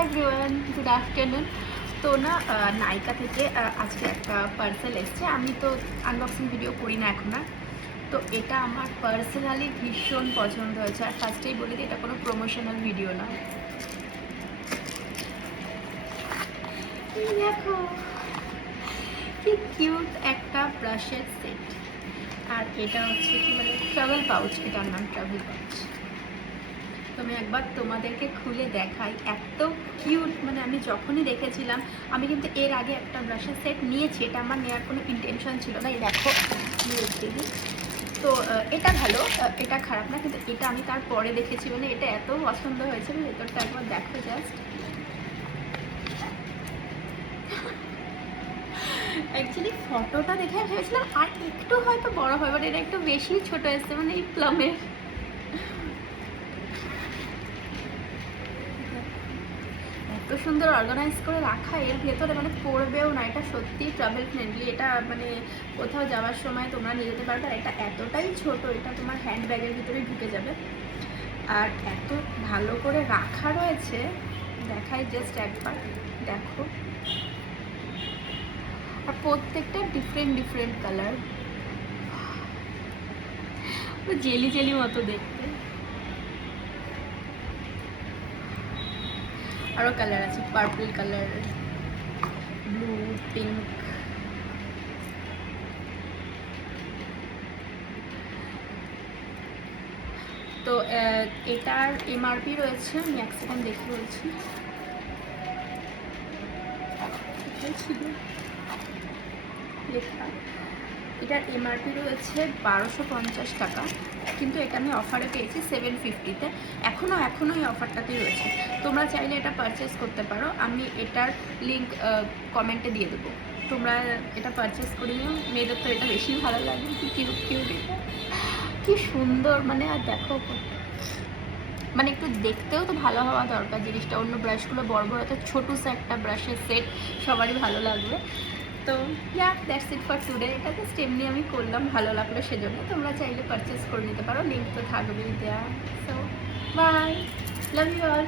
Hi everyone, good afternoon. তো না নাইকা থেকে আজকে একটা পার্সেল এসছে। আমি তো আনবক্সিং ভিডিও করি না এখন আর। তো এটা আমার পার্সোনালি ভীষণ পছন্দ হয়েছে। আর ফার্স্টেই বলি যে এটা কোনো প্রমোশনাল ভিডিও না। দেখো কি কিউট একটা ব্রাশের সেট। আর এটা হচ্ছে কি মানে ট্রাভেল পাউচ, এটার নাম ট্রাভেল পাউচ। আমি একবার তোমাদেরকে খুলে দেখাই, এত কিউট। মানে আমি যখনই দেখেছিলাম, আমি কিন্তু এর আগে একটা ব্রাশের সেট নিয়েছি, এটা আমার নেওয়ার কোনো ইন্টেনশন ছিল না। এই দেখো দিই। তো এটা ভালো, এটা খারাপ না, কিন্তু এটা আমি তারপরে দেখেছি, মানে এটা এত পছন্দ হয়েছে। ভেতরটা একবার দেখো জাস্ট। অ্যাকচুয়ালি ফটোটা দেখে ভেবেছিলাম আর একটু হয়তো বড় হয়, বাট এটা একটু বেশি ছোট এসছে, মানে এই প্লামের। এত সুন্দর অর্গানাইজ করে রাখা এর ভেতরে, মানে পড়বেও না। এটা সত্যি ট্রাভেল ফ্রেন্ডলি। এটা মানে কোথাও যাওয়ার সময় তোমরা নিয়ে যেতে পারবে। আর এটা এতটাই ছোট, এটা তোমার হ্যান্ড ব্যাগের ভিতরেই ঢুকে যাবে। আর এত ভালো করে রাখা রয়েছে, দেখাই জাস্ট একবার, দেখো। আর প্রত্যেকটা different different colour, jelly jelly মতো দেখতে। আরও কালার আছে, পার্পল কালার, ব্লু, পিঙ্ক। তো এটার এমআরপি রয়েছে, আমি এক সেকেন্ড দেখে বলছি। লেখা এটার এমআরপি রয়েছে 1250 টাকা, কিন্তু এটা আমি অফারে পেয়েছি 750-তে। এখনও এই অফারটাতেই রয়েছে। তোমরা চাইলে এটা পারচেস করতে পারো। আমি এটার লিঙ্ক কমেন্টে দিয়ে দেবো, তোমরা এটা পারচেস করে নিও। মেয়েদের তো এটা বেশি ভালো লাগে। কি কিউট কিউট, এটা কি সুন্দর। মানে আর দেখো, মানে একটু দেখতেও তো ভালো হওয়া দরকার জিনিসটা। অন্য ব্রাশগুলো বড় বড়, তো ছোটো একটা ব্রাশের সেট সবারই ভালো লাগবে। তো দ্যাটস ইট ফর টুডে। এটা জাস্ট এমনি আমি করলাম, ভালো লাগলো সেজন্য। তোমরা চাইলে পারচেস করে নিতে পারো, লিঙ্ক তো থাকবেই দেওয়া। So bye, love you all.